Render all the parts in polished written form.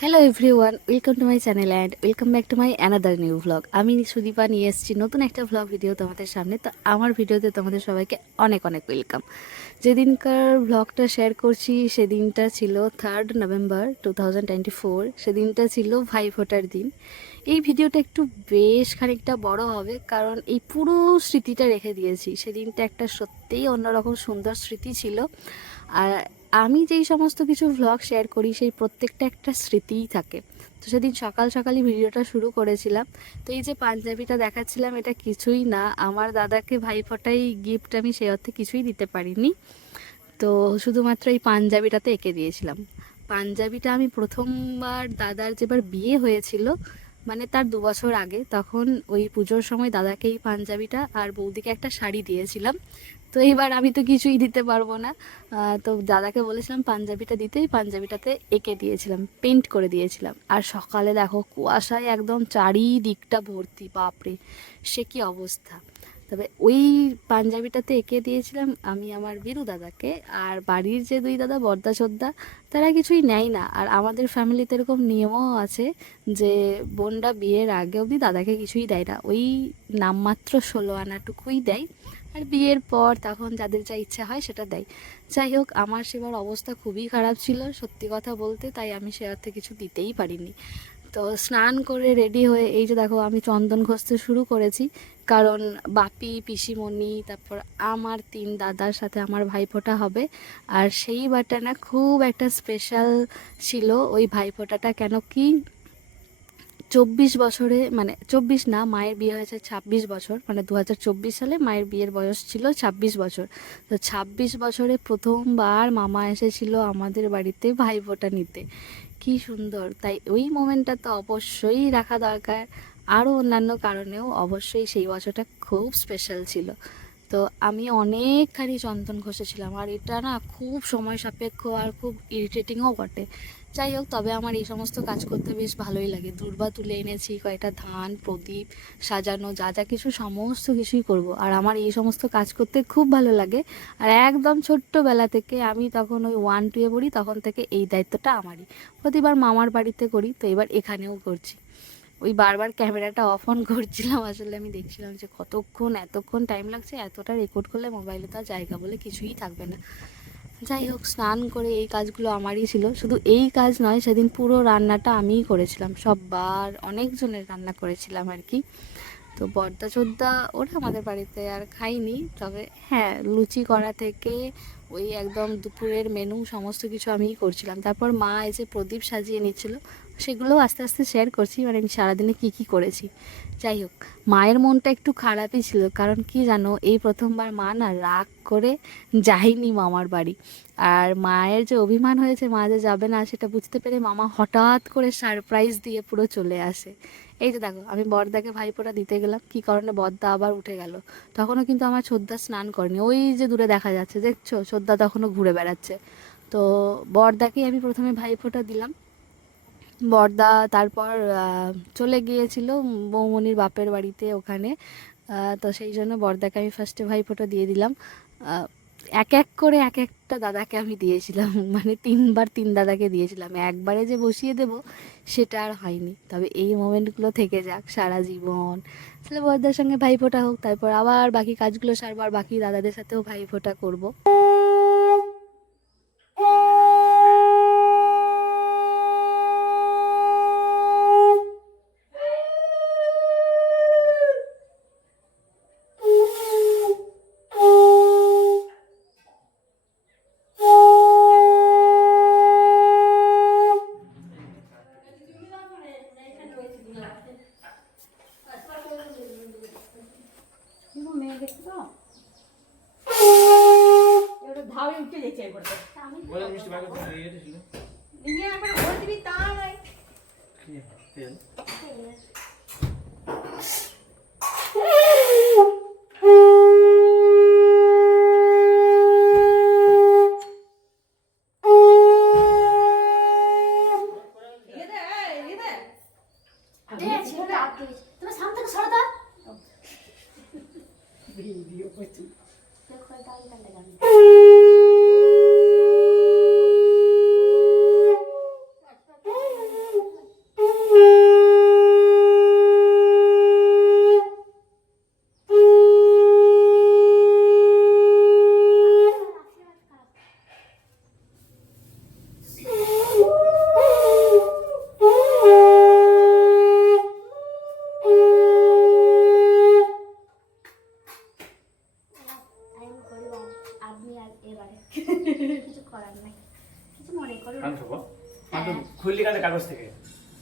Hello everyone, welcome to my channel and welcome back to my another new vlog. আমি সুদীপা নিয়ে এসেছি নতুন একটা ভ্লগ ভিডিও তোমাদের সামনে। তো আমার ভিডিওতে তোমাদের সবাইকে অনেক অনেক ওয়েলকাম। যেদিনকার ভ্লগটা শেয়ার করছি সেদিনটা ছিল 3rd নভেম্বর 2024। সেদিনটা ছিল ভাইফোঁটার দিন। এই ভিডিওটা একটু বেশ খানিকটা বড় হবে, কারণ এই পুরো স্মৃতিটা রেখে দিয়েছি। সেদিনটা একটা সত্যিই অন্যরকম সুন্দর স্মৃতি ছিল। আর আমি যেই সমস্ত কিছু ভ্লগ শেয়ার করি সেই প্রত্যেকটা একটা স্মৃতিই থাকে। তো সেদিন সকাল সকালই ভিডিওটা শুরু করেছিলাম। তো এই যে পাঞ্জাবিটা দেখাচ্ছিলাম, এটা কিছুই না, আমার দাদাকে ভাইফোঁটায় গিফট আমি সে অর্থে কিছুই দিতে পারিনি। তো শুধুমাত্র এই পাঞ্জাবিটাতে এঁকে দিয়েছিলাম। পাঞ্জাবিটা আমি প্রথমবার দাদার যেবার বিয়ে হয়েছিল, মানে তার 2 বছর আগে, তখন ওই পুজোর সময় দাদাকে এই পাঞ্জাবিটা আর বৌদিকে একটা শাড়ি দিয়েছিলাম। তো এইবার আমি তো কিছুই দিতে পারবো না। তো দাদাকে বলেছিলাম পাঞ্জাবিটা দিতে, পাঞ্জাবিটাতে এঁকে দিয়েছিলাম, পেন্ট করে দিয়েছিলাম। আর সকালে দেখো কুয়াশায় একদম চারিদিকটা ভর্তি, বাপরে সে কি অবস্থা। তবে ওই পাঞ্জাবিটাতে এঁকে দিয়েছিলাম আমি আমার বীরু দাদাকে। আর বাড়ির যে দুই দাদা বড়দা ছোড়দা, তারা কিছুই নেয় না। আর আমাদের ফ্যামিলিতে এরকম নিয়মও আছে যে বোনরা বিয়ের আগে অবধি দাদাকে কিছুই দেয় না, ওই নামমাত্র 16 আনাটুকুই দেয়। আর বিয়ের পর তখন যাদের যা ইচ্ছা হয় সেটা দেয়। যাই হোক, আমার সেবার অবস্থা খুবই খারাপ ছিল সত্যি কথা বলতে, তাই আমি সে অর্থে কিছু দিতেই পারিনি। তো স্নান করে রেডি হয়ে এই যে দেখো আমি চন্দন ঘষতে শুরু করেছি, কারণ বাপি, পিসিমণি, তারপর আমার 3 দাদার সাথে আমার ভাইফোঁটা হবে। আর সেই বারটা না খুব একটা স্পেশাল ছিল ওই ভাইফোঁটাটা। কেন কি 24 বছরে, মানে 24 না, মায়ের বিয়ে হয়েছে 26 বছর, মানে 2024 সালে মায়ের বিয়ের বয়স ছিল 26 বছর। তো 26 বছরে প্রথমবার মামা এসেছিল আমাদের বাড়িতে ভাইফোঁটা নিতে। কি সুন্দর, তাই ওই মোমেন্টটা তো অবশ্যই রাখা দরকার। আরও অন্যান্য কারণেও অবশ্যই সেই বছরটা খুব স্পেশাল ছিল। তো আমি অনেকখানি চন্দন ঘষেছিলাম, আর এটা না খুব সময় সাপেক্ষ আর খুব ইরিটেটিংও বটে। যাই হোক, তবে আমার এই সমস্ত কাজ করতে বেশ ভালোই লাগে। দূর্বা তুলে এনেছি, কয়েকটা ধান, প্রদীপ সাজানো, যা যা কিছু সমস্ত কিছুই করব। আর আমার এই সমস্ত কাজ করতে খুব ভালো লাগে। আর একদম ছোট্টবেলা থেকে, আমি তখন ওই 1-2-এ পড়ি, তখন থেকে এই দায়িত্বটা আমারই। প্রতিবার মামার বাড়িতে করি, তো এবার এখানেও করছি। ওই বারবার ক্যামেরাটা অফ অন করছিলাম, আসলে আমি দেখছিলাম যে এতক্ষণ টাইম লাগছে, এতটা রেকর্ড করলে মোবাইলে তো আর জায়গা বলে কিছুই থাকবে না। যাই হোক, স্নান করে এই কাজগুলো আমারই ছিল। শুধু এই কাজ নয়, সেদিন পুরো রান্নাটা আমিই করেছিলাম, সববার অনেকজনের রান্না করেছিলাম আর কি। তো বর্দা চোদ্দা ওরা আমাদের বাড়িতে আর খাইনি, তবে হ্যাঁ, লুচি করা থেকে ওই একদম দুপুরের মেনু সমস্ত কিছু আমিই করছিলাম। তারপর মা এসে প্রদীপ সাজিয়ে নিচ্ছিল, সেগুলোও আস্তে আস্তে শেয়ার করছি, মানে আমি সারাদিনে কী কী করেছি। যাই হোক, মায়ের মনটা একটু খারাপই ছিল, কারণ কি জানো, এই প্রথমবার মা না রাগ করে যায়নি মামার বাড়ি। আর মায়ের যে অভিমান হয়েছে মা যে যাবে না, সেটা বুঝতে পেরে মামা হঠাৎ করে সারপ্রাইজ দিয়ে পুরো চলে আসে। এই যে দেখো, আমি বড়দাকে ভাইফোঁটা দিতে গেলাম, কি কারণে বড়দা আবার উঠে গেল। তখনও কিন্তু আমার ছোদ্দা স্নান করেনি, ওই যে দূরে দেখা যাচ্ছে, দেখছো ছোদ্দা তখনও ঘুরে বেড়াচ্ছে। তো বড়দাকেই আমি প্রথমে ভাইফোঁটা দিলাম। বড়দা তারপর চলে গিয়েছিল বৌমনির বাপের বাড়িতে, ওখানে। তো সেই জন্য বড়দাকে আমি ফার্স্টে ভাইফোঁটা দিয়ে দিলাম। আহ, এক এক করে এক একটা দাদাকে আমি দিয়েছিলাম মানে 3বার 3 দাদাকে দিয়েছিলাম, একবারে যে বসিয়ে দেব সেটা আর হয়নি। তবে এই মোমেন্টগুলো থেকে যাক সারা জীবন। তাহলে বড়দার সঙ্গে ভাইফোঁটা হোক, তারপর আবার বাকি কাজগুলো সারবো, আর বাকি দাদাদের সাথেও ভাইফোঁটা করবো। মেয়ে দেখতে তো এবার ধাওয়ে উঠে যেতে করতে আমি বলে মিষ্টি ভাগ করতে দিয়ে এটা ছিল নিয়ে আবার বলে দিবি তা নয় কি তেল তুমি সামনে থেকে সরে দাও ভিডিও করছি দেখো দাঁড়ি কাটে গান খুললি কেন কাগজ থেকে?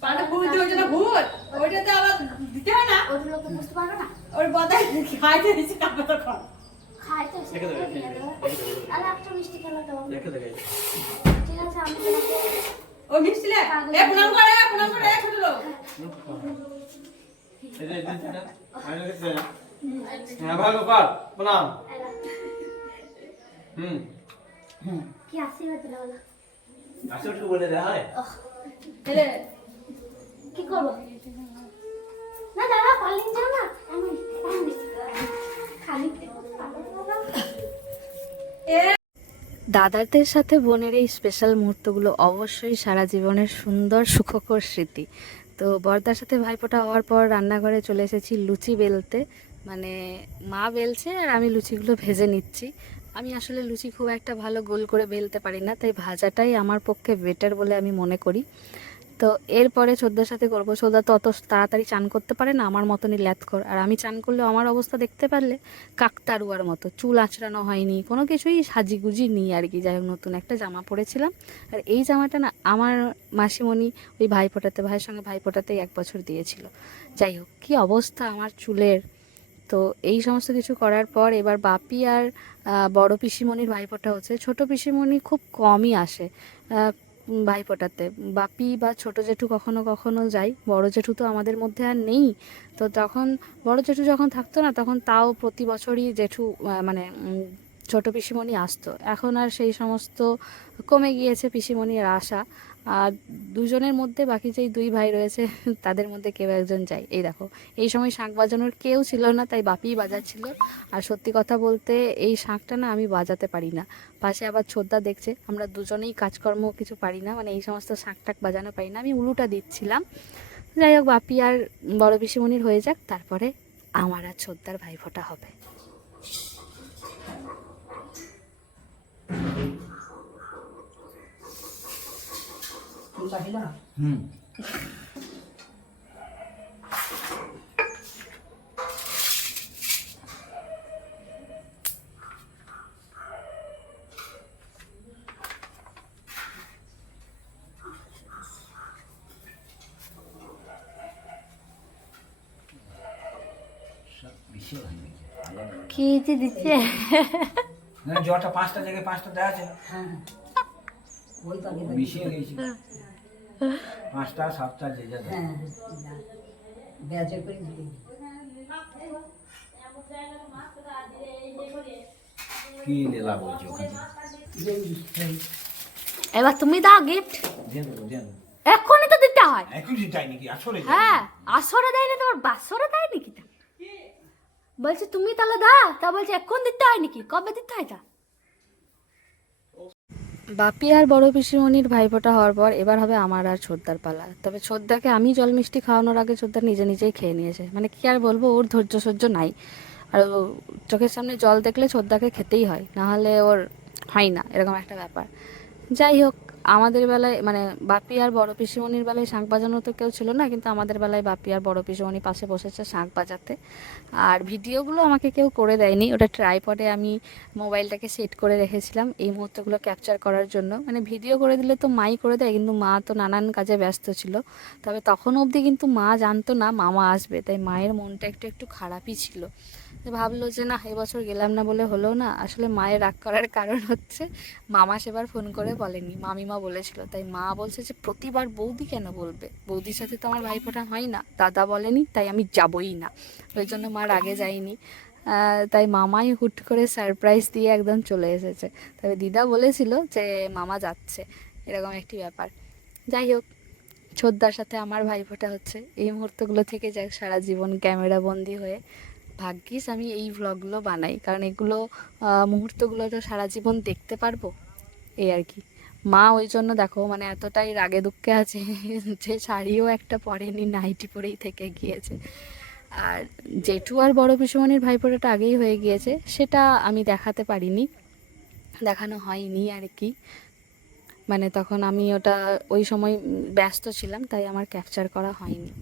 পাটা বুঝতে হচ্ছে না ভূত, ওইটাতে আবার দিতে হয় না, ওর লোক বুঝতে পারবে না। ওর বদায় খাইতে দিচ্ছে কাপড় তখন। খাইতে রেখে দেবে, দিয়ে দেবো। আর একটা মিষ্টি খেলা দাও। রেখে দেবে। ঠিক আছে, আমি তোমাকে ও মিষ্টি লে, প্রণাম করে ছোট লোক। এই যে এটা আমি রেখে দেব। হ্যাঁ ভালো কর প্রণাম। কি আশীর্বাদ দিলে বলো? আসলে কি বলে দেয় হয়? এলে কি করবো? না দাদা, পালিয়ে যাও না। আমি খালি দাদাদের সাথে বোনের এই স্পেশাল মুহূর্তগুলো অবশ্যই সারা জীবনের সুন্দর সুখকর স্মৃতি। তো বড়দার সাথে ভাইফোঁটা হওয়ার পর রান্নাঘরে চলে এসেছি লুচি বেলতে। মানে মা বেলছে আর আমি লুচিগুলো ভেজে নিচ্ছি। আমি আসলে লুচি খুব একটা ভালো গোল করে বেলতে পারি না, তাই ভাজাটাই আমার পক্ষে বেটার বলে আমি মনে করি। তো এরপরে ছোদ্দার সাথে করবো। ছোদ্দা তো অত তাড়াতাড়ি চান করতে পারে না, আমার মতনই ল্যাথকর। আর আমি চান করলেও আমার অবস্থা দেখতে পারলে কাকতারুয়ার মতো, চুল আঁচড়ানো হয়নি, কোনো কিছুই সাজিগুজি নেই আর কি। যাই হোক, নতুন একটা জামা পরেছিলাম। আর এই জামাটা না আমার মাসিমণি ওই ভাইয়ের সঙ্গে ভাই ফোটাতেই 1 বছর দিয়েছিল। যাই হোক, কী অবস্থা আমার চুলের। তো এই সমস্ত কিছু করার পর এবার বাপি আর বড় পিসিমণির ভাইফোঁটা হচ্ছে। ছোট পিসিমণি খুব কমই আসে ভাইফোঁটাতে। বাপি বা ছোট জেঠু কখনো কখনো যাই, বড় জেঠু তো আমাদের মধ্যে আর নেই। তো তখন বড় জেঠু যখন থাকতো না, তখন তাও প্রতি বছরই জেঠু মানে ছোট পিসিমণি আসতো। এখন আর সেই সমস্ত কমে গিয়েছে পিসিমণির আসা। আর দুজনের মধ্যে বাকি যেই 2 ভাই রয়েছে তাদের মধ্যে কেউ একজন যায়। এই দেখো, এই সময় শাঁখ বাজানোর কেউ ছিল না, তাই বাপিই বাজাচ্ছিল। আর সত্যি কথা বলতে এই শাঁখটা না আমি বাজাতে পারি না। পাশে আবার ছোদ্দা দেখছে, আমরা দুজনেই কাজকর্ম কিছু পারি না, মানে এই সমস্ত শাঁখ টাক বাজানো পারি না। আমি উলুটা দিচ্ছিলাম। যাই হোক, বাপি আর বড় পিসিমণির হয়ে যাক, তারপরে আমার আর ছোদ্দার ভাইফোঁটা হবে। কি যে দিচ্ছে না, জলটা 5টা জায়গায় 5টা দেওয়া আছে। মিশিয়ে গেছি 5টা 7টা যে যা দেয়। কি লীলা বলছি ওখানে। এবার তুমি দাও গিফট। দিয়ে দেবো, দিয়ে দেবো। এক্ষুনি তো দিতে হয়। একই দিটাই নাকি আসলে? হ্যাঁ, আসরে দেয় না, তোমার বাসরে দেয় নাকি? তা বলছে তুমি তাহলে দাও, তা বলছে এখন দিতে হয় নাকি, কবে দিতে হয় তা? বাপি আর বড় পিসিমণির ভাইফোঁটা হওয়ার পর এবার হবে আমার আর ছোদ্দার পালা। তবে ছোদ্দাকে আমি জল মিষ্টি খাওয়ানোর আগে ছোদ্দা নিজে নিজেই খেয়ে নিয়েছে। মানে কি আর বলবো, ওর ধৈর্য সহ্য নাই। আর ও চোখের সামনে জল দেখলে ছোদ্দাকে খেতেই হয়, না হলে ওর হয় না, এরকম একটা ব্যাপার। যাই হোক, আমাদের বেলায় মানে বাপি আর বড় পিসিমণির বেলায় শাঁখ বাজানো তো কেউ ছিল না, কিন্তু আমাদের বেলায় বাপি আর বড় পিসিমণি পাশে বসেছে শাঁখ বাজাতে। আর ভিডিওগুলো আমাকে কেউ করে দেয়নি, ওটা ট্রাইপডে আমি মোবাইলটাকে সেট করে রেখেছিলাম এই মুহূর্তগুলো ক্যাপচার করার জন্য। মানে ভিডিও করে দিলে তো মাই করে দেয়, কিন্তু মা তো নানান কাজে ব্যস্ত ছিল। তবে তখন অবধি কিন্তু মা জানতো না মামা আসবে, তাই মায়ের মনটা একটু একটু খারাপই ছিল। ভাবলো যে না, এবছর গেলাম না বলে হলো না। আসলে মায়ের রাগ করার কারণ হচ্ছে মামা সেবার ফোন করে বলেনি, মামিমা বলেছিল। তাই মা বলছে যে প্রতিবার বৌদি কেন বলবে, বৌদির সাথে তো আমার ভাইফোঁটা হয় না, দাদা বলেনি, তাই আমি যাবই না। ওই জন্য মা রাগে যায়নি। তাই মামাই হুট করে সারপ্রাইজ দিয়ে একদম চলে এসেছে। তবে দিদা বলেছিল যে মামা যাচ্ছে, এরকম একটি ব্যাপার। যাই হোক, ছোদ্দার সাথে আমার ভাইফোঁটা হচ্ছে। এই মুহূর্তগুলো থেকে যাক সারা জীবন ক্যামেরা বন্দি হয়ে। ভাগ্যিস আমি এই ভ্লগগুলো বানাই, কারণ এগুলো মুহূর্তগুলো তো সারা জীবন দেখতে পারবো, এই আর কি। মা ওই জন্য দেখো মানে এতটাই রাগে দুঃখে আছে যে শাড়িও একটা পরেনি, নাইটি পরেই থেকে গিয়েছে। আর জেঠু আর বড় পিসুমণির ভাইফোঁটাটা আগেই হয়ে গিয়েছে, সেটা আমি দেখাতে পারিনি, দেখানো হয়নি আর কি। মানে তখন আমি ওটা ওই সময় ব্যস্ত ছিলাম, তাই আমার ক্যাপচার করা হয়নি।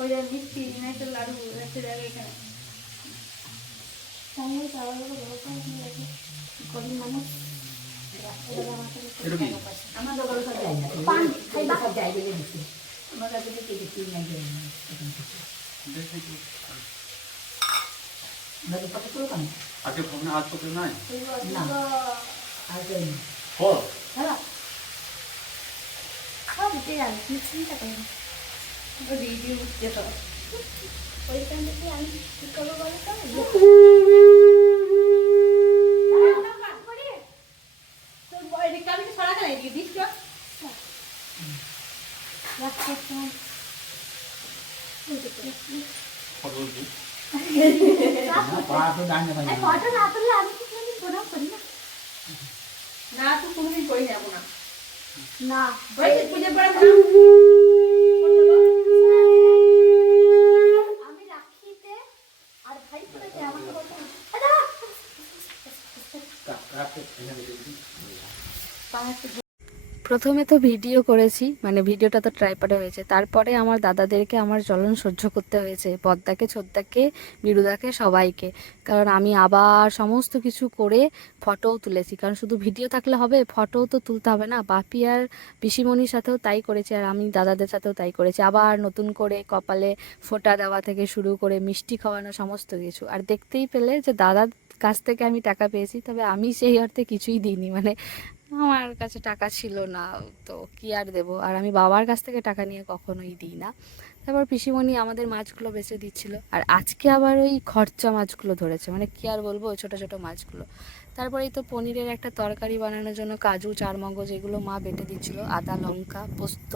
ওই যে মিষ্টি না একটা লাড়ু একটা জায়গায় এখানে তাহলে খাওয়া দাওয়া গরিব মানুষ এটা কি আমার দোকানে সব যায় না পান খাইবা সব যায় বলে দিচ্ছি আমার কাছে থেকে কিছু নাই ভালো কত করে কাম আজকে ফোনে হাত পকড়ে নাই না আর যাই না ফল হ্যাঁ খাও দিতে যাবে মিষ্টিটা খাই ওই ভিডিও উঠতে তো ওইখান থেকে আমি কি করবো বলো তো তোর বয় রে কালকে ছড়া কেন এদিকে দিস তো রাখতে সময় ফটো বলছি পা তো দাঁড়িয়ে পাই না ফটো না তুললে আমি কি কোনোদিন প্রণাম করি না না তুই কোনোদিন করি যাবো না না ওই যে পূজা পড়া আমি রাখিতে আর ভাই ফোটাতে আমাকে বলতো কাটতে এখানে দেখি প্রথমে তো ভিডিও করেছি, মানে ভিডিওটা তো ট্রাইপডে হয়েছে, তারপরে আমার দাদাদেরকে আমার জ্বলন সহ্য করতে হয়েছে, বদ্দাকে ছোদ্দাকে বিরুদাকে সবাইকে, কারণ আমি আবার সমস্ত কিছু করে ফটোও তুলেছি, কারণ শুধু ভিডিও থাকলে হবে, ফটোও তো তুলতে হবে না। বাপি আর পিসিমণির সাথেও তাই করেছি, আর আমি দাদাদের সাথেও তাই করেছি, আবার নতুন করে কপালে ফোঁটা দেওয়া থেকে শুরু করে মিষ্টি খাওয়ানো সমস্ত কিছু। আর দেখতেই পেলে যে দাদার কাছ থেকে আমি টাকা পেয়েছি, তবে আমি সেই অর্থে কিছুই দিইনি, মানে আমার কাছে টাকা ছিল না, তো কি আর দেবো, আর আমি বাবার কাছ থেকে টাকা নিয়ে কখনোই দিই না। তারপর পিসিমণি আমাদের মাছগুলো বেচে দিচ্ছিল, আর আজকে আবার ওই খরচা মাছগুলো ধরেছে, মানে কি আর বলবো, ওই ছোটো ছোটো মাছগুলো। তারপরেই তো পনিরের একটা তরকারি বানানোর জন্য কাজু চারমগজ এগুলো মা বেটে দিচ্ছিল, আদা লঙ্কা পোস্ত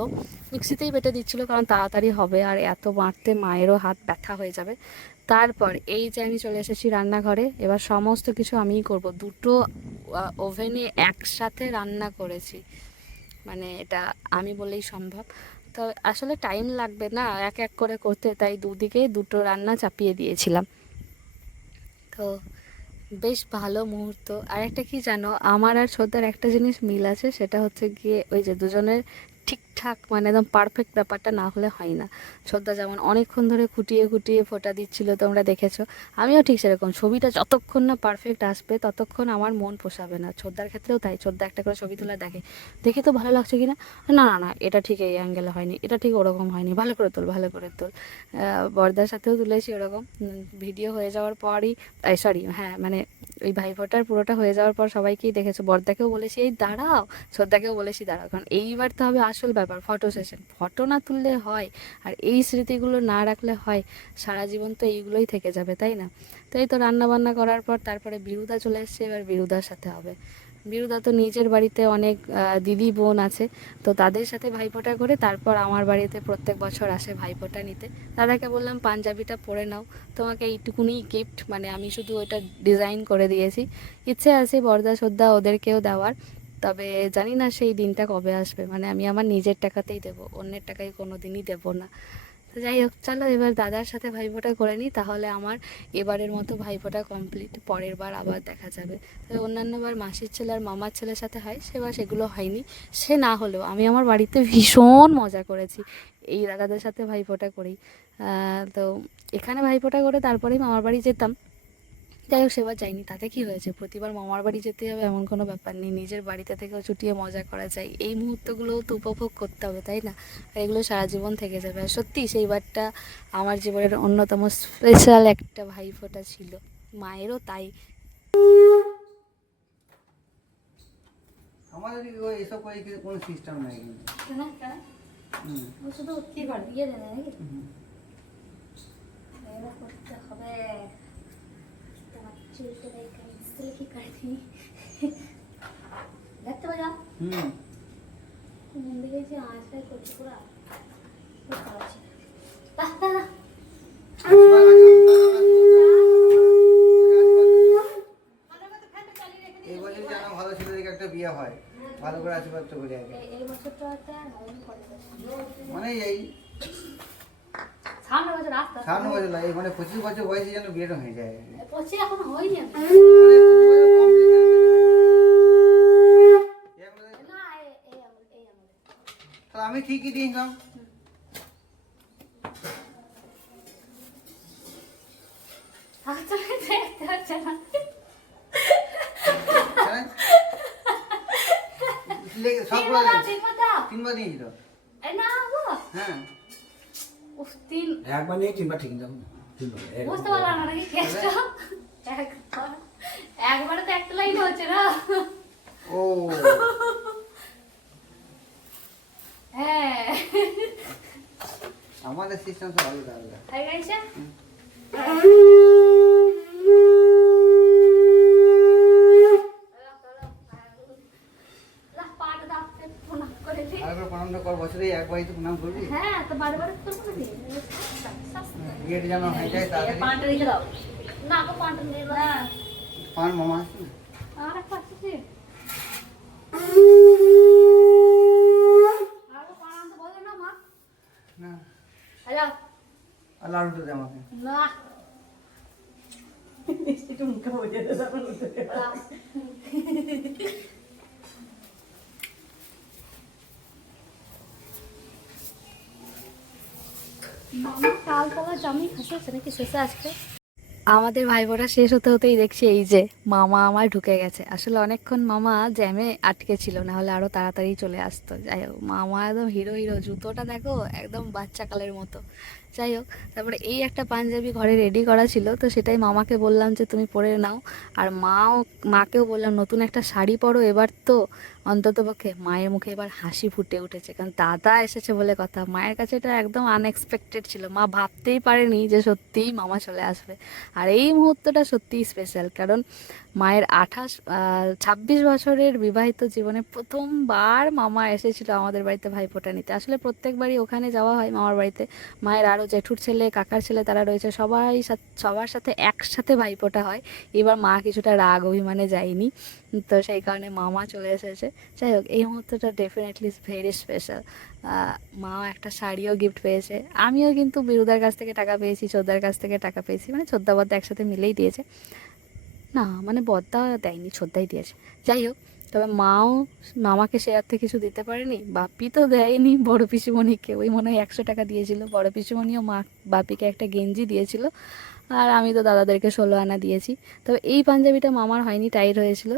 মিক্সিতেই বেটে দিচ্ছিল, কারণ তাড়াতাড়ি হবে, আর এত বাঁটতে মায়েরও হাত ব্যথা হয়ে যাবে। তারপর এই যে আমি চলে এসেছি রান্নাঘরে, এবার সমস্ত কিছু আমিই করব। দুটো ওভেনে একসাথে রান্না করেছি, মানে এটা আমি বলেই সম্ভব। তো আসলে টাইম লাগবে না এক এক করে করতে, তাই দুদিকে দুটো রান্না চাপিয়ে দিয়েছিলাম। তো বেশ ভালো মুহূর্ত। আর একটা কি জানো, আমার আর ছোটদার একটা জিনিস মিল আছে, সেটা হচ্ছে গিয়ে ওই যে দুজনের ঠিকঠাক মানে একদম পারফেক্ট ব্যাপারটা না হলে হয় না। ছোটদা যেমন অনেকক্ষণ ধরে খুঁটিয়ে খুঁটিয়ে ফোঁটা দিচ্ছিল, তোমরা দেখেছো, আমিও ঠিক সেরকম, ছবিটা যতক্ষণ না পারফেক্ট আসবে ততক্ষণ আমার মন পোষাবে না। ছোটদার ক্ষেত্রেও তাই, ছোটদা একটা করে ছবি তুলে দেখে, দেখি তো ভালো লাগছে কি না, না না না এটা ঠিক এই অ্যাঙ্গেলে হয়নি, এটা ঠিক ওরকম হয়নি, ভালো করে তোল ভালো করে তোল। বর্দার সাথেও তুলেছি ওরকম, ভিডিও হয়ে যাওয়ার পরই, সরি হ্যাঁ মানে ওই ভাইফোঁটার পুরোটা হয়ে যাওয়ার পর সবাইকেই দেখেছো, বর্দাকেও বলেছি এই দাঁড়াও, শ্রদ্ধাকেও বলেছি দাঁড়াও, কারণ এইবার তো হবে আসল ব্যাপার, ফটো সেশন। ফটো না তুললে হয়, আর এই স্মৃতিগুলো না রাখলে হয়, সারা জীবন তো এইগুলোই থেকে যাবে, তাই না? তো এই তো রান্নাবান্না করার পর তারপরে বিরুদা চলে এসছে, এবার বিরুদার সাথে হবে। বিরুদা তো নিজের বাড়িতে অনেক দিদি বোন আছে, তো তাদের সাথে ভাইফোঁটা করে তারপর আমার বাড়িতে প্রত্যেক বছর আসে ভাইফোঁটা নিতে। দাদাকে বললাম পাঞ্জাবিটা পরে নাও, তোমাকে এইটুকুনি গিফট, মানে আমি শুধু ওইটা ডিজাইন করে দিয়েছি, ইচ্ছে আছে বর্দা শ্রদ্ধা ওদেরকেও দেওয়ার, তবে জানি না সেই দিনটা কবে আসবে, মানে আমি আমার নিজের টাকাতেই দেবো, অন্যের টাকায় কোনো দিনই দেবো না। তো যাই হোক, চলো এবার দাদার সাথে ভাইফোঁটা করে নিই, তাহলে আমার এবারের মতো ভাইফোঁটা কমপ্লিট, পরের বার আবার দেখা যাবে। তবে অন্যান্যবার মাসির ছেলে আর মামার ছেলের সাথে হয়, সেবার সেগুলো হয়নি, সে না হলেও আমি আমার বাড়িতে ভীষণ মজা করেছি এই দাদাদের সাথে ভাইফোঁটা করেই। তো এখানে ভাইফোঁটা করে তারপরেই মামার বাড়ি যেতাম, যাই হোক সেবার যাইনি, তাতে কি হয়েছে, প্রতিবার মামার বাড়ি যেতে হবে এমন কোনো ব্যাপার নেই, নিজের বাড়িতে থেকেও ছুটিয়ে মজা করা যায়, এই মুহূর্তগুলোও তো উপভোগ করতে হবে, তাই না? আর এগুলো সারা জীবন থেকে যাবে, আর সত্যি সেইবারটা আমার জীবনের অন্যতম স্পেশাল একটা ভাইফোঁটা ছিল, মায়েরও তাই। আমাদের দিকে এসব করে কিছু কোনো সিস্টেম নাই কিন্তু কেন কেন হুম। ও শুধু কি করে দিয়ে দেবে নাকি এবার করতে হবে তোমার চুলটা দেখে মিস্ত্রি কি করে দিই দেখতে পাও হুম মন দিকে যে আঁচটাই করছি পুরা বুঝতে পারছি এই বছর যেন ভালো ছেলে দেখে একটা বিয়ে হয়, ভালো করে আশীর্বাদ তো করে আগে, এই বছরটা আর হবে পরে মানে এই বছর রাস্তা 56 বছর লাগে মানে 25 বছর বয়সে যেন বিয়েটা হয়ে যায়। 25 এখনো হয়নি মানে 25 বছর complete যেন বিয়েটা হয়ে যায়। না এই আমলে তাহলে আমি ঠিকই দিয়েছিলাম। আসলে দেখতে হচ্ছে না হ্যাঁ? সবগুলো 3 বার দিয়েছি তো। এই না গো হ্যাঁ উফ তিন একবার নিয়ে তিনবার ঠিক দাও না তিনবার বুঝতে পারলাম না নাকি কেসটা একবারে তো একটা লাইন হচ্ছে না ও হ্যাঁ আমাদের সিস্টেম তো আলাদা আলাদা। হয়ে গেছে পাটা দাঁড়তে প্রণাম করে দিই আরেকবার প্রণামটা কর, বছরে একবারই তো প্রণাম করবি। হ্যাঁ তো বারে বারে তো করে দিই বিয়েটা যেন হয়ে যায় তাড়াতাড়ি। পানটা রেখে দাও না গো পানটা নিয়ে না পান মামা আসছে না? আর একটা আছে আরো পান আনতে বলো না মা না হ্যালো আর লাড়ুটা দে আমাকে। না একটু মুখে বোঝা দেবে মামা কাল কলা জামি খাসছে নাকি শেষে আজকে আমাদের ভাই বোরা শেষ হতে হতেই দেখছি এই যে মামা আমার ঢুকে গেছে আসলে অনেকক্ষণ মামা জ্যামে আটকে ছিল না হলে আরো তাড়াতাড়ি চলে আসতো যাই হোক মামা একদম হিরো হিরো জুতোটা দেখো একদম বাচ্চা কালের মতো যাই হোক তারপরে এই একটা পাঞ্জাবি ঘরে রেডি করা ছিল তো সেটাই মামাকে বললাম যে তুমি পরে নাও আর মাকেও বললাম নতুন একটা শাড়ি পরো এবার তো অন্ততপক্ষে মায়ের মুখে এবার হাসি ফুটে উঠেছে কারণ দাদা এসেছে বলে কথা মায়ের কাছে এটা একদম আনএক্সপেক্টেড ছিল মা ভাবতেই পারেনি যে সত্যিই মামা চলে আসবে আর এই মুহূর্তটা সত্যিই স্পেশাল কারণ মায়ের 26 বছরের বিবাহিত জীবনে প্রথমবার মামা এসেছিল আমাদের বাড়িতে ভাইফোঁটা নিতে আসলে প্রত্যেকবারই ওখানে যাওয়া হয় মামার বাড়িতে মায়ের আরও জেঠুর ছেলে কাকার ছেলে তারা রয়েছে সবার সাথে একসাথে ভাইফোঁটা হয় এবার মা কিছুটা রাগ অভিমানে যায়নি তো সেই কারণে মামা চলে এসেছে যাই হোক এই মুহূর্তটা ডেফিনেটলি ভেরি স্পেশাল মাও একটা শাড়িও গিফট পেয়েছে আমিও কিন্তু বিরুদার কাছ থেকে টাকা পেয়েছি ছোদ্দার কাছ থেকে টাকা পেয়েছি মানে ছোদ্দা বদ্দা একসাথে মিলেই দিয়েছে না মানে বদ্দা দেয়নি ছোদ্দাই দিয়েছে যাই হোক তবে মাও মামাকে সে অর্থে কিছু দিতে পারেনি বাপি তো দেয়নি বড় পিসিমণিকে ওই মনে হয় 100 টাকা দিয়েছিল বড় পিসিমণিও বাপিকে একটা গেঞ্জি দিয়েছিল আর আমি তো দাদাদেরকে 16 আনা দিয়েছি তবে এই পাঞ্জাবিটা মামার হয়নি টাইট হয়েছিল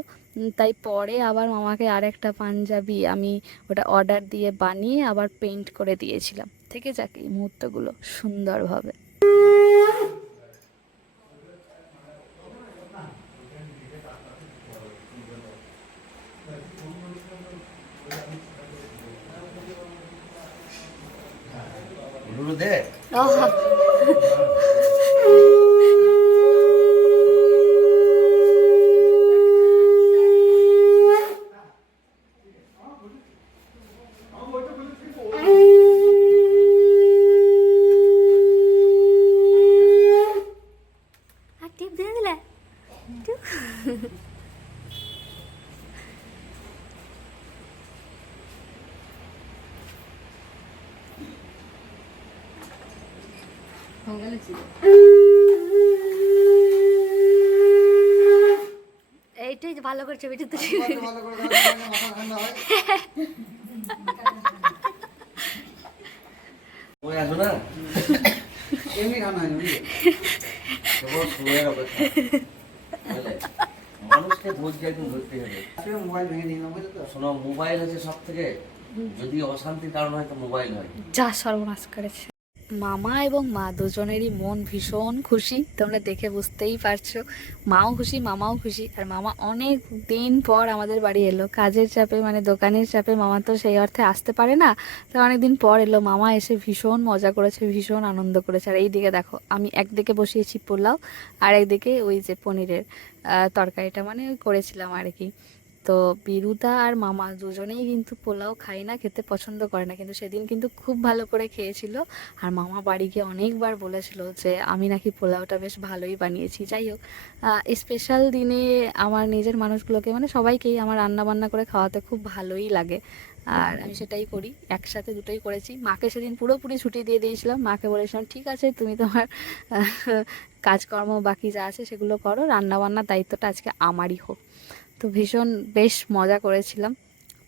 তাই পরে আবার মামাকে আরেকটা পাঞ্জাবি আমি ওটা অর্ডার দিয়ে বানিয়ে আবার পেইন্ট করে দিয়েছিলাম থেকে যাক এই মুহূর্তগুলো সুন্দরভাবে লুলু দে আর টিপ দিয়ে দিলে এইটাই ভালো করছে বেটি তুই ভালো করে দাও, মাথা ঠান্ডা হয়। ওই আসো না এমনি ঠান্ডা হয় বুঝলি? তোমার সময়ের অপেক্ষা বুঝলে? মানুষকে ধৈর্য একদম ধরতে হবে আজকে মোবাইল ভেঙে নিলাম বুঝলি তো? শোনো মোবাইল আছে সব থেকে যদি অশান্তির কারণ হয় তো মোবাইল হয় যা সর্বনাশ করেছে মামা এবং মা দুজনেরই মন ভীষণ খুশি তোমরা দেখে বুঝতেই পারছো মাও খুশি মামাও খুশি আর মামা অনেক দিন পর আমাদের বাড়ি এলো কাজের চাপে মানে দোকানের চাপে মামা তো সেই অর্থে আসতে পারে না তো অনেক দিন পর এলো মামা এসে ভীষণ মজা করেছে ভীষণ আনন্দ করেছে আর এইদিকে দেখো আমি একদিকে বসিয়েছি পোলাও আর একদিকে ওই যে পনিরের তরকারিটা মানে ওই করেছিলাম আর কি তো বিরুদা আর মামা দুজনেই কিন্তু পোলাও খায় না খেতে পছন্দ করে না কিন্তু সেদিন কিন্তু খুব ভালো করে খেয়েছিল আর মামা বাড়ি গিয়ে অনেকবার বলেছিল যে আমি নাকি পোলাওটা বেশ ভালোই বানিয়েছি যাই হোক স্পেশাল দিনে আমার নিজের মানুষগুলোকে মানে সবাইকেই আমার রান্না বান্না করে খাওয়াতে খুব ভালোই লাগে আর আমি সেটাই করি, একসাথে দুটোই করেছি। মাকে সেদিন পুরোপুরি ছুটি দিয়ে দিয়েছিলাম, মাকে বলেছিলাম ঠিক আছে তুমি তোমার কাজকর্ম বাকি যা আছে সেগুলো করো, রান্নাবান্নার দায়িত্বটা আজকে আমারই হোক। তো ভীষণ বেশ মজা করেছিলাম,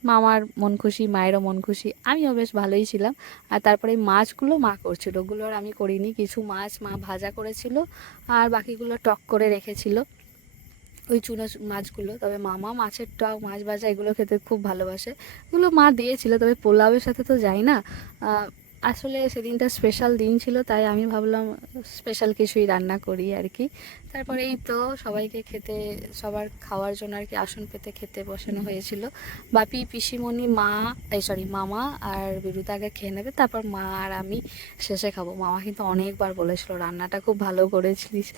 মামার মন খুশি, মায়েরও মন খুশি, আমিও বেশ ভালোই ছিলাম। আর তারপরে এই মাছগুলো মা করছিল, ওগুলো আর আমি করিনি। কিছু মাছ মা ভাজা করেছিল আর বাকিগুলো টক করে রেখেছিল, ওই চুনো মাছগুলো। তবে মামা মাছের টক, মাছ ভাজা এগুলো খেতে খুব ভালোবাসে, এগুলো মা দিয়েছিল। তবে পোলাওয়ের সাথে তো যায় না, আসলে সেদিনটা স্পেশাল দিন ছিল, তাই আমি ভাবলাম স্পেশাল কিছুই রান্না করি আর কি। তারপরে এই তো সবাইকে খেতে, সবার খাওয়ার জন্য আর কি আসন পেতে খেতে বসানো হয়েছিল। বাপি, পিসিমণি, মা, মামা আর বিরুদা আগে খেয়ে নেবে, তারপর মা আর আমি শেষে খাবো। মামা কিন্তু অনেকবার বলেছিল রান্নাটা খুব ভালো করেছিলিস।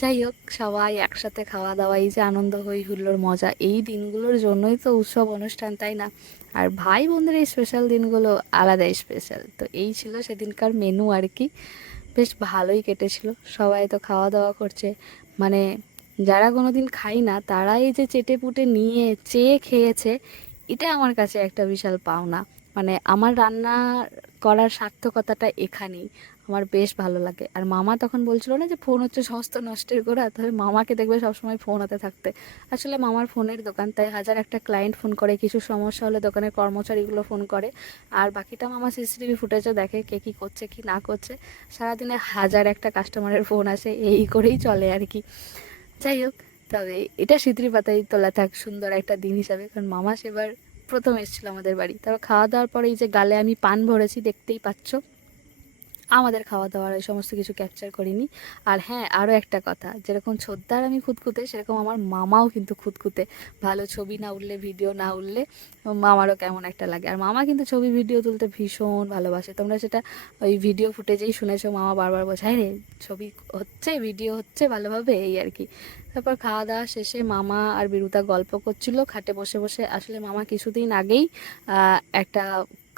যাই হোক, সবাই একসাথে খাওয়া দাওয়া, এই যে আনন্দ, হই হুল্লোড়, মজা, এই দিনগুলোর জন্যই তো উৎসব অনুষ্ঠান, তাই না? আর ভাই বোনদের এই স্পেশাল দিনগুলো আলাদাই স্পেশাল। তো এই ছিল সেদিনকার মেনু আর কি, বেশ ভালোই কেটেছিল। সবাই তো খাওয়া দাওয়া করছে, মানে যারা কোনো দিন খাই না তারা এই যে চেটে পুটে নিয়ে চেয়ে খেয়েছে, এটা আমার কাছে একটা বিশাল পাওনা। মানে আমার রান্না করার সার্থকতাটা এখানেই, আমার বেশ ভালো লাগে। আর মামা তখন বলছিল না যে ফোন হচ্ছে সমস্ত নষ্টের গোড়া, তবে মামাকে দেখবে সবসময় ফোন হাতে থাকতে। আসলে মামার ফোনের দোকান, তাই হাজার একটা ক্লায়েন্ট ফোন করে, কিছু সমস্যা হলে দোকানের কর্মচারীগুলো ফোন করে, আর বাকিটা মামা সিসিটিভি ফুটেজে দেখে কে কী করছে কি না করছে। সারাদিনে হাজার একটা কাস্টমারের ফোন আসে, এই করেই চলে আর কি। যাই হোক, তবে এটা স্মৃতির পাতায় তোলা থাক সুন্দর একটা দিন হিসাবে, কারণ মামা সেবার প্রথম এসেছিল আমাদের বাড়ি। তারপর খাওয়া দাওয়ার পরে এই যে গালে আমি পান ভরেছি, দেখতেই পাচ্ছ। আমাদের খাওয়া দাওয়ার এই সমস্ত কিছু ক্যাপচার করিনি। আর হ্যাঁ, আরও একটা কথা, যেরকম ছোদ্দার আমি খুঁতখুঁতে, সেরকম আমার মামাও কিন্তু খুঁতখুঁতে। ভালো ছবি না উঠলে, ভিডিও না উঠলে মামারও কেমন একটা লাগে। আর মামা কিন্তু ছবি ভিডিও তুলতে ভীষণ ভালোবাসে, তোমরা সেটা ওই ভিডিও ফুটেজেই শুনেছো। মামা বারবার বলছে হ্যাঁ রে, ছবি হচ্ছে, ভিডিও হচ্ছে ভালোভাবে, এই আর কি। তারপর খাওয়া দাওয়া শেষে মামা আর বিরুতা গল্প করছিল খাটে বসে বসে। আসলে মামা কিছুদিন আগেই একটা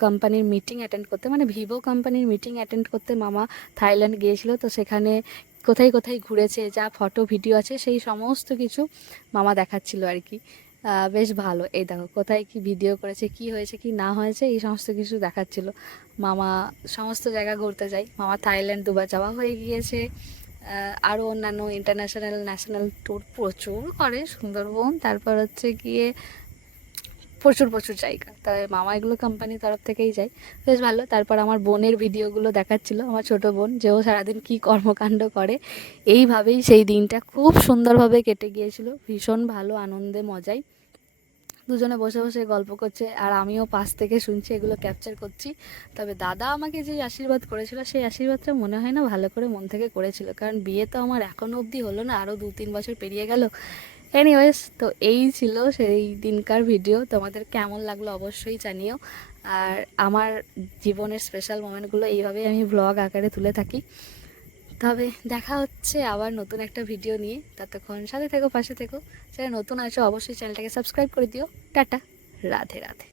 কোম্পানির মিটিং অ্যাটেন্ড করতে, মানে ভিভো কোম্পানির মিটিং অ্যাটেন্ড করতে মামা থাইল্যান্ড গিয়েছিল। তো সেখানে কোথায় কোথায় ঘুরেছে, যা ফটো ভিডিও আছে সেই সমস্ত কিছু মামা দেখাচ্ছিল আর কি। বেশ ভালো, এই দেখো কোথায় কি ভিডিও করেছে, কি হয়েছে কি না হয়েছে, এই সমস্ত কিছু দেখাচ্ছিল। মামা সমস্ত জায়গা ঘুরতে যায়, মামা থাইল্যান্ড দুবার যাওয়া হয়ে গিয়েছে। আরও অন্যান্য ইন্টারন্যাশনাল, ন্যাশনাল ট্যুর প্রচুর করে, সুন্দরবন, তারপর হচ্ছে গিয়ে প্রচুর প্রচুর জায়গা। তবে মামা এগুলো কোম্পানির তরফ থেকেই যায়, বেশ ভালো। তারপর আমার বোনের ভিডিওগুলো দেখাচ্ছিল, আমার ছোট বোন, যেও সারাদিন কী কর্মকাণ্ড করে। এইভাবেই সেই দিনটা খুব সুন্দরভাবে কেটে গিয়েছিল, ভীষণ ভালো আনন্দে মজায়। দুজনে বসে বসে গল্প করছে আর আমিও পাশ থেকে শুনছি, এগুলো ক্যাপচার করছি। তবে দাদা আমাকে যে আশীর্বাদ করেছিল, সেই আশীর্বাদটা মনে হয় না ভালো করে মন থেকে করেছিল, কারণ বিয়ে তো আমার এখনও অবধি হলো না, আরও 2-3 বছর পেরিয়ে গেল। এনিওয়েজ, তো এই ছিল সেই দিনকার ভিডিও। তোমাদের কেমন লাগলো অবশ্যই জানিও। আর আমার জীবনের স্পেশাল মোমেন্টগুলো এইভাবেই আমি ব্লগ আকারে তুলে থাকি। তবে দেখা হচ্ছে আবার নতুন একটা ভিডিও নিয়ে, ততক্ষণ সাথে থেকো, পাশে থেকো। যারা নতুন আছো অবশ্যই চ্যানেলটাকে সাবস্ক্রাইব করে দিও। টাটা, রাধে রাধে।